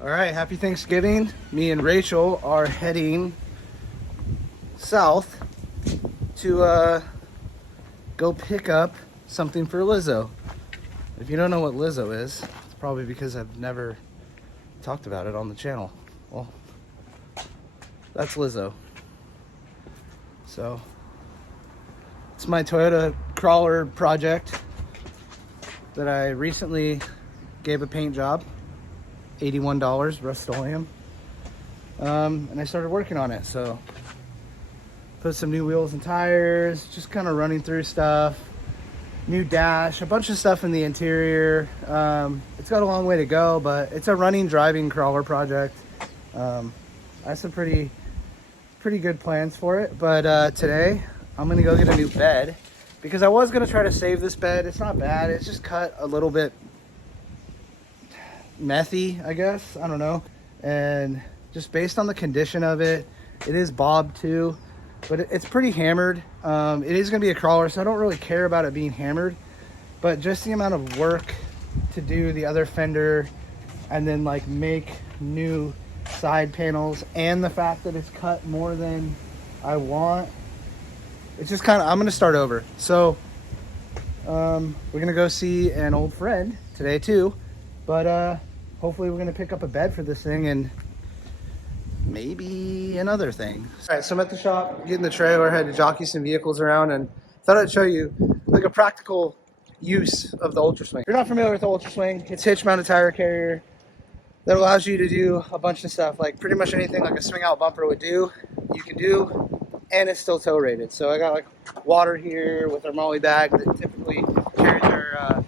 All right, happy Thanksgiving. Me and Rachel are heading south to go pick up something for Lizzo. If you don't know what Lizzo is, it's probably because I've never talked about it on the channel. Well, that's Lizzo. So it's my Toyota crawler project that I recently gave a paint job. $81 Rust-Oleum, and I started working on it. So put some new wheels and tires, just kind of running through stuff, new dash, a bunch of stuff in the interior. It's got a long way to go, but it's a running, driving crawler project. I have some pretty good plans for it, but today I'm gonna go get a new bed because I was gonna try to save this bed. It's not bad, it's just cut a little bit methy, I guess, I don't know, and just based on the condition of it, it is bobbed too, but it's pretty hammered. It is going to be a crawler, so I don't really care about it being hammered, but just the amount of work to do the other fender and then like make new side panels, and the fact that it's cut more than I want, it's just kind of, I'm going to start over. So we're going to go see an old friend today too, but hopefully we're going to pick up a bed for this thing and maybe another thing. All right, so I'm at the shop, getting the trailer, had to jockey some vehicles around, and thought I'd show you like a practical use of the UltraSwing. If you're not familiar with the UltraSwing, it's a hitch-mounted tire carrier that allows you to do a bunch of stuff, like pretty much anything like a swing-out bumper would do, you can do, and it's still tow rated. So I got like water here with our molly bag that typically carries our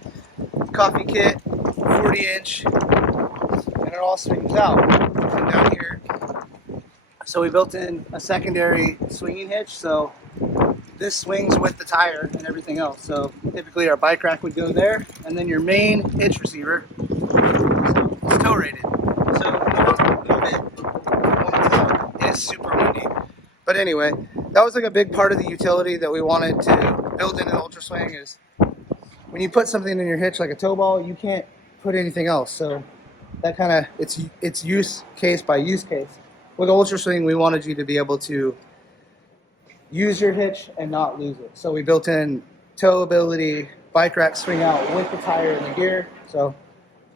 coffee kit, 40-inch, and it all swings out and down here. So we built in a secondary swinging hitch, so this swings with the tire and everything else. So typically our bike rack would go there, and then your main hitch receiver is tow rated. So you don't move it. It is super windy. But anyway, that was like a big part of the utility that we wanted to build into the UltraSwing. Is when you put something in your hitch like a tow ball, you can't put anything else. So that kind of, it's use case by use case. With UltraSwing, we wanted you to be able to use your hitch and not lose it. So we built in tow ability, bike rack swing out with the tire and the gear. So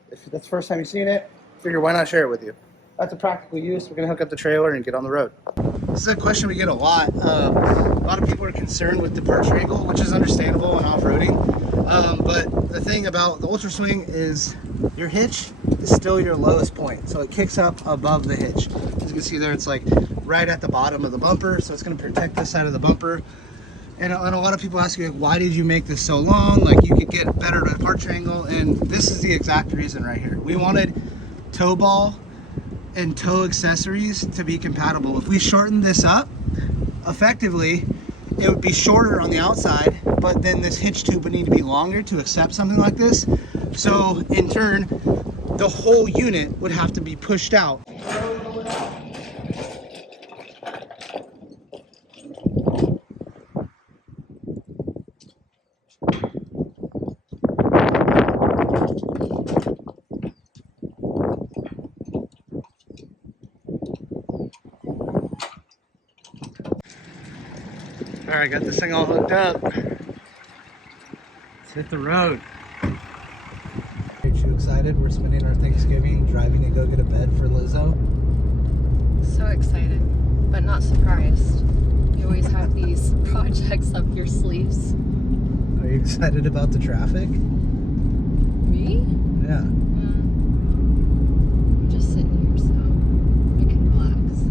if that's the first time you've seen it, figure why not share it with you. That's a practical use. We're gonna hook up the trailer and get on the road. This is a question we get a lot. A lot of people are concerned with departure angle, which is understandable in off-roading. But the thing about the UltraSwing is your hitch is still your lowest point. So it kicks up above the hitch. As you can see there, it's like right at the bottom of the bumper. So it's gonna protect this side of the bumper. And a lot of people ask you, like, why did you make this so long? Like, you could get better departure angle. And this is the exact reason right here. We wanted tow ball and tow accessories to be compatible. If we shorten this up, effectively, it would be shorter on the outside, but then this hitch tube would need to be longer to accept something like this. So in turn, the whole unit would have to be pushed out. All right, got this thing all hooked up. Let's hit the road. Aren't you excited? We're spending our Thanksgiving driving to go get a bed for Lizzo. So excited, but not surprised. You always have these projects up your sleeves. Are you excited about the traffic? Me? Yeah. I'm just sitting here so I can relax.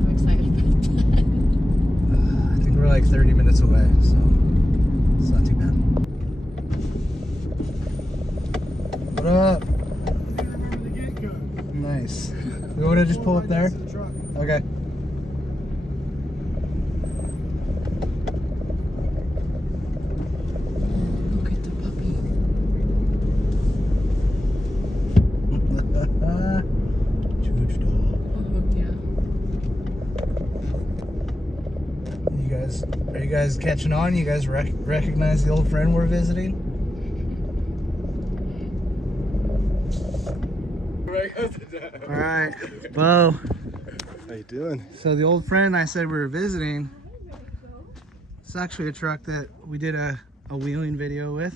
I'm excited about that. I think we're like 30 minutes away, so it's not too bad. What up? Nice. You want to just pull up there? Okay. Look at the puppy. Huge dog. Yeah. Are you guys catching on? You guys recognize the old friend we're visiting? All right, Bo. How you doing? So the old friend I said we were visiting, it's actually a truck that we did a wheeling video with.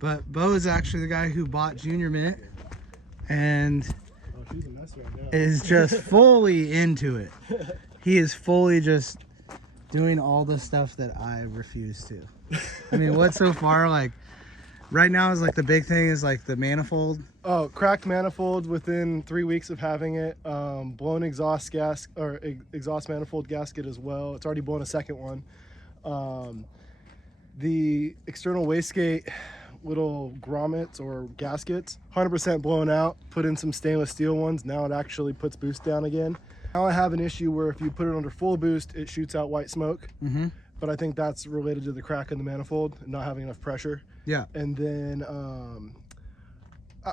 But Bo is actually the guy who bought Junior Mint and She's a mess right now. is just fully into it. He is fully just doing all the stuff that I refuse to. I mean, what so far, like right now is like the big thing is like the manifold. Oh, cracked manifold within 3 weeks of having it. Blown exhaust exhaust manifold gasket as well. It's already blown a second one. The external wastegate little grommets or gaskets, 100% blown out. Put in some stainless steel ones. Now it actually puts boost down again. Now I have an issue where if you put it under full boost, it shoots out white smoke. Mm-hmm. But I think that's related to the crack in the manifold and not having enough pressure. Yeah. And then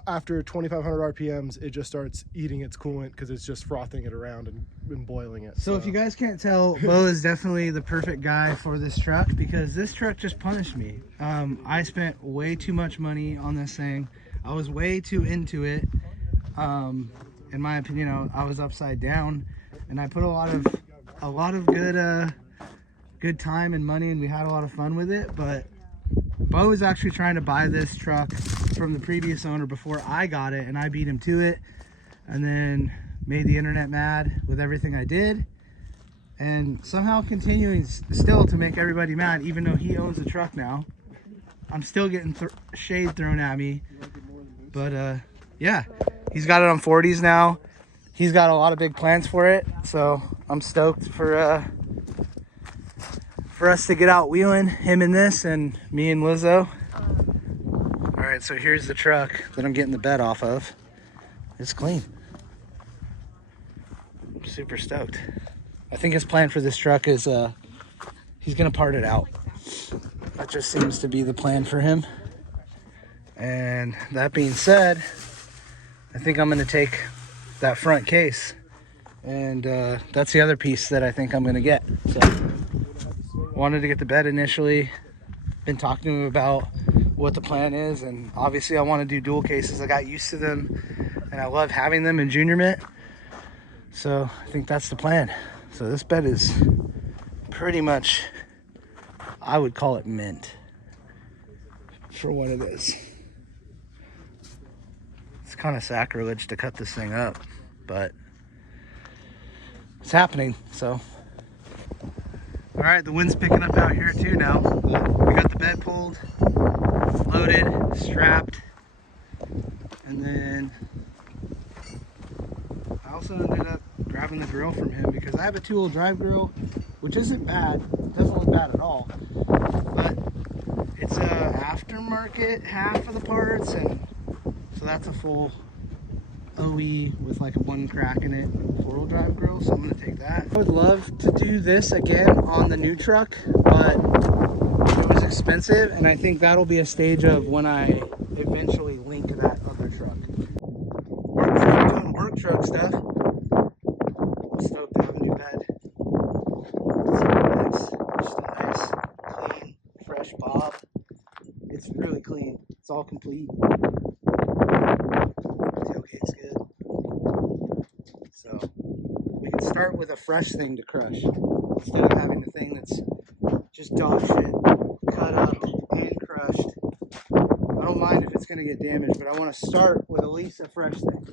after 2,500 RPMs, it just starts eating its coolant because it's just frothing it around and boiling it. So if you guys can't tell, Bo is definitely the perfect guy for this truck because this truck just punished me. I spent way too much money on this thing. I was way too into it. In my opinion, I was upside down, and I put a lot of good time and money, and we had a lot of fun with it. But Bo is actually trying to buy this truck from the previous owner before I got it, and I beat him to it, and then made the internet mad with everything I did, and somehow continuing still to make everybody mad, even though he owns the truck now. I'm still getting shade thrown at me, but yeah, he's got it on 40s now. He's got a lot of big plans for it, so I'm stoked for us to get out wheeling, him in this and me and Lizzo. All right, so here's the truck that I'm getting the bed off of. It's clean. I'm super stoked. I think his plan for this truck is he's gonna part it out. That just seems to be the plan for him. And that being said, I think I'm gonna take that front case, and that's the other piece that I think I'm gonna get. So wanted to get the bed initially, been talking to him about what the plan is, and obviously I want to do dual cases. I got used to them and I love having them in Junior Mint, so I think that's the plan. So this bed is pretty much, I would call it mint for what it is. It's kind of sacrilege to cut this thing up, but it's happening. So all right, the wind's picking up out here too now. We got the bed pulled, loaded, strapped, and then I also ended up grabbing the grill from him because I have a 2-wheel drive grill, which isn't bad. It doesn't look bad at all, but it's a aftermarket half of the parts, and so that's a full OE with like one crack in it, 4-wheel drive grill, so I'm gonna take that. I would love to do this again on the new truck, but it was expensive, and I think that'll be a stage of when I eventually link that other truck. Work truck doing work truck stuff. I'm stoked to have a new bed. It's just a nice, clean, fresh bob. It's really clean. It's all complete. Tailgate's good. So we can start with a fresh thing to crush instead of having the thing that's just dog shit, cut up and crushed. I don't mind if it's gonna get damaged, but I want to start with at least a fresh thing.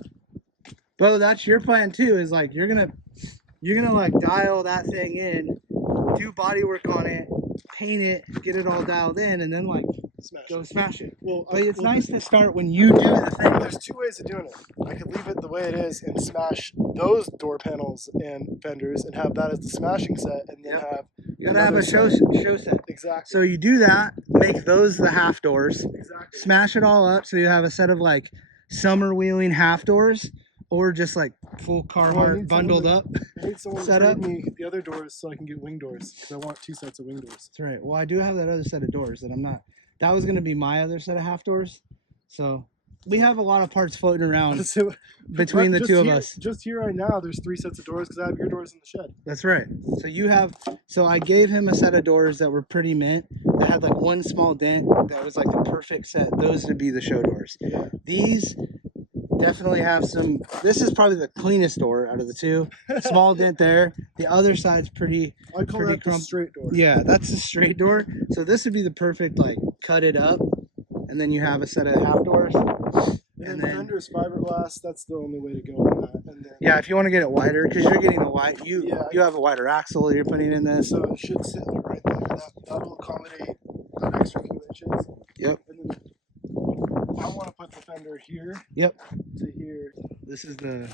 Bro, that's your plan too, is like you're gonna like dial that thing in, do body work on it, paint it, get it all dialed in, and then like smash it. Well, but it's nice to start when you do the thing. There's two ways of doing it. I could leave it the way it is and smash those door panels and fenders and have that as the smashing set, and then have you gotta have a show set. Exactly. So you do that, make those the half doors, Exactly. smash it all up so you have a set of like summer wheeling half doors, or just like full Carhartt bundled up. I need someone to trade me the other doors so I can get wing doors, because I want 2 sets of wing doors. That's right. Well, I do have that other set of doors that I'm not. That was gonna be my other set of half doors. So we have a lot of parts floating around between the two of us. Just here right now, there's 3 sets of doors because I have your doors in the shed. That's right. So you have. So I gave him a set of doors that were pretty mint. That had like one small dent. That was like the perfect set. Those would be the show doors. Yeah. These definitely have some. This is probably the cleanest door out of the two. Small dent there. The other side's pretty. I call that the straight door. Yeah, that's the straight door. So this would be the perfect, like, cut it up, and then you have a set of half doors. And then fender's fiberglass. That's the only way to go on that. And then, yeah, if you want to get it wider, because you're getting a wide, you have a wider axle you're putting in this. So it should sit like right there. That'll accommodate that extra few inches. Yep. And then I want to put the fender here. Yep. To here. This is the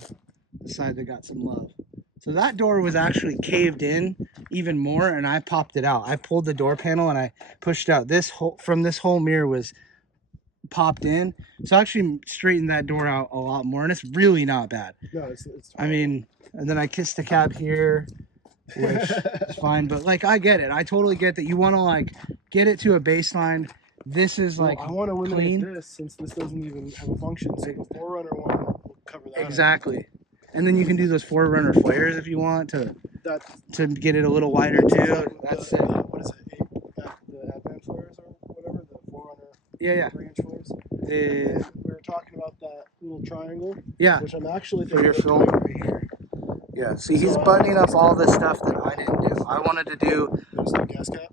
side that got some love. So that door was actually caved in even more, and I popped it out. I pulled the door panel and I pushed out. This whole mirror was popped in, so I actually straightened that door out a lot more, and it's really not bad. No, it's I mean, and then I kissed the cab here, which is fine, but like, I get it. I totally get that you want to like get it to a baseline. This is like, I want to eliminate clean. this since this doesn't even have a function. So the Forerunner one will cover that. Exactly. And then you can do those Forerunner flares if you want to get it a little wider too. That's it. What is it? The Advent flares or whatever, the Forerunner. Yeah. 3-inch flares. We were talking about that little triangle. Yeah. Which I'm actually for your film right here. Yeah. See, he's buttoning up all this stuff that I didn't do. I wanted to do. There's no gas cap.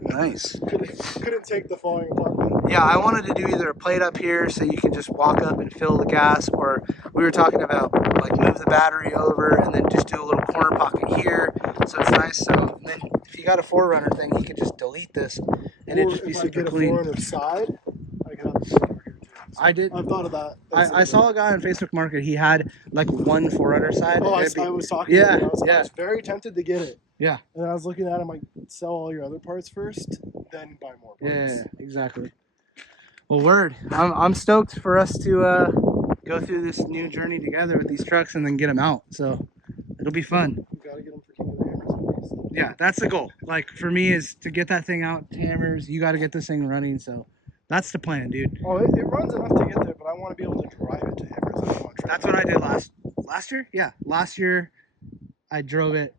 Nice. Couldn't take the falling apart one. Yeah, I wanted to do either a plate up here so you can just walk up and fill the gas, or we were talking about like move the battery over and then just do a little corner pocket here, so it's nice. So then if you got a Forerunner thing, you can just delete this and it'd just be super clean. Or if I get a Forerunner side, I can have the plate over here too. So I've thought of that. I saw a guy on Facebook Market. He had like one Forerunner side. Oh, I was talking. Yeah, I was very tempted to get it. Yeah. And I was looking at him like, sell all your other parts first, then buy more parts. Yeah, exactly. Well, word. I'm stoked for us to go through this new journey together with these trucks and then get them out. So it'll be fun. We gotta get them for King of the Hammers at least. Yeah, that's the goal. Like for me is to get that thing out to Hammers. You got to get this thing running. So that's the plan, dude. Oh, it runs enough to get there, but I want to be able to drive it to Hammers. I don't want to that's what I did last year. Yeah, last year I drove it.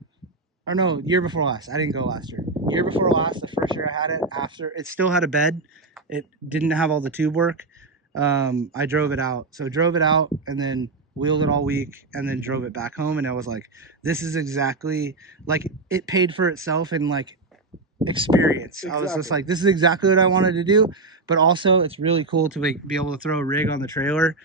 Or no, year before last. I didn't go last year. Year before last, the first year I had it, after it still had a bed. It didn't have all the tube work. I drove it out. So drove it out and then wheeled it all week and then drove it back home. And I was like, this is exactly like it paid for itself in like experience. Exactly. I was just like, this is exactly what I wanted to do. But also it's really cool to be able to throw a rig on the trailer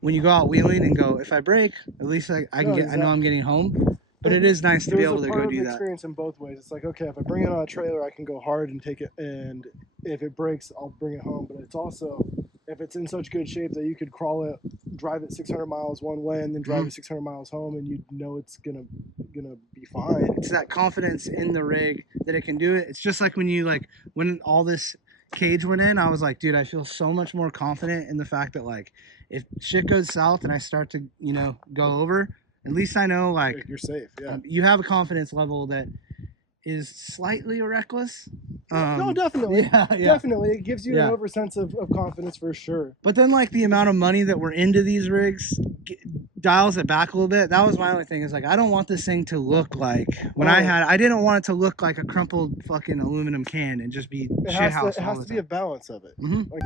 when you go out wheeling and go, if I break, at least I know I'm getting home. But it is nice to be able to go do that. Experience in both ways. It's like, okay, if I bring it on a trailer, I can go hard and take it, and if it breaks, I'll bring it home. But it's also, if it's in such good shape that you could crawl it, drive it 600 miles one way, and then drive it 600 miles home, and you know it's gonna be fine. It's that confidence in the rig that it can do it. It's just like when all this cage went in, I was like, dude, I feel so much more confident in the fact that like if shit goes south and I start to go over. At least I know, like, you're safe. Yeah, you have a confidence level that is slightly reckless. No, definitely. Definitely. It gives you an over sense of confidence for sure. But then, like, the amount of money that we're into these rigs dials it back a little bit. That was my only thing. Is like, I don't want this thing to look like I didn't want it to look like a crumpled fucking aluminum can and just be shit house. It has to be a balance of it. Mm-hmm.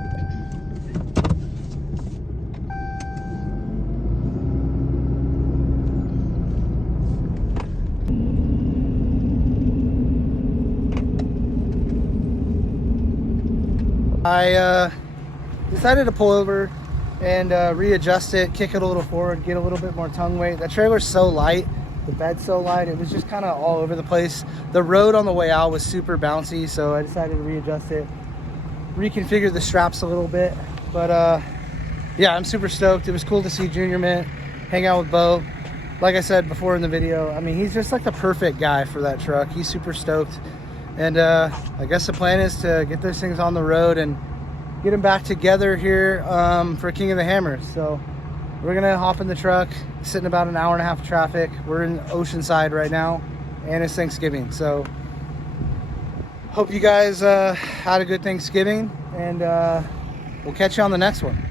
I decided to pull over and readjust it, kick it a little forward, get a little bit more tongue weight. The trailer's so light, the bed's so light, it was just kind of all over the place. The road on the way out was super bouncy, so I decided to readjust it, reconfigure the straps a little bit. But yeah, I'm super stoked. It was cool to see Junior Mint, hang out with Bo. Like I said before in the video, I mean, he's just like the perfect guy for that truck. He's super stoked. And I guess the plan is to get those things on the road and get them back together here for King of the Hammers. So we're gonna hop in the truck, sitting about an hour and a half of traffic. We're in Oceanside right now, and it's Thanksgiving. So hope you guys had a good Thanksgiving, and we'll catch you on the next one.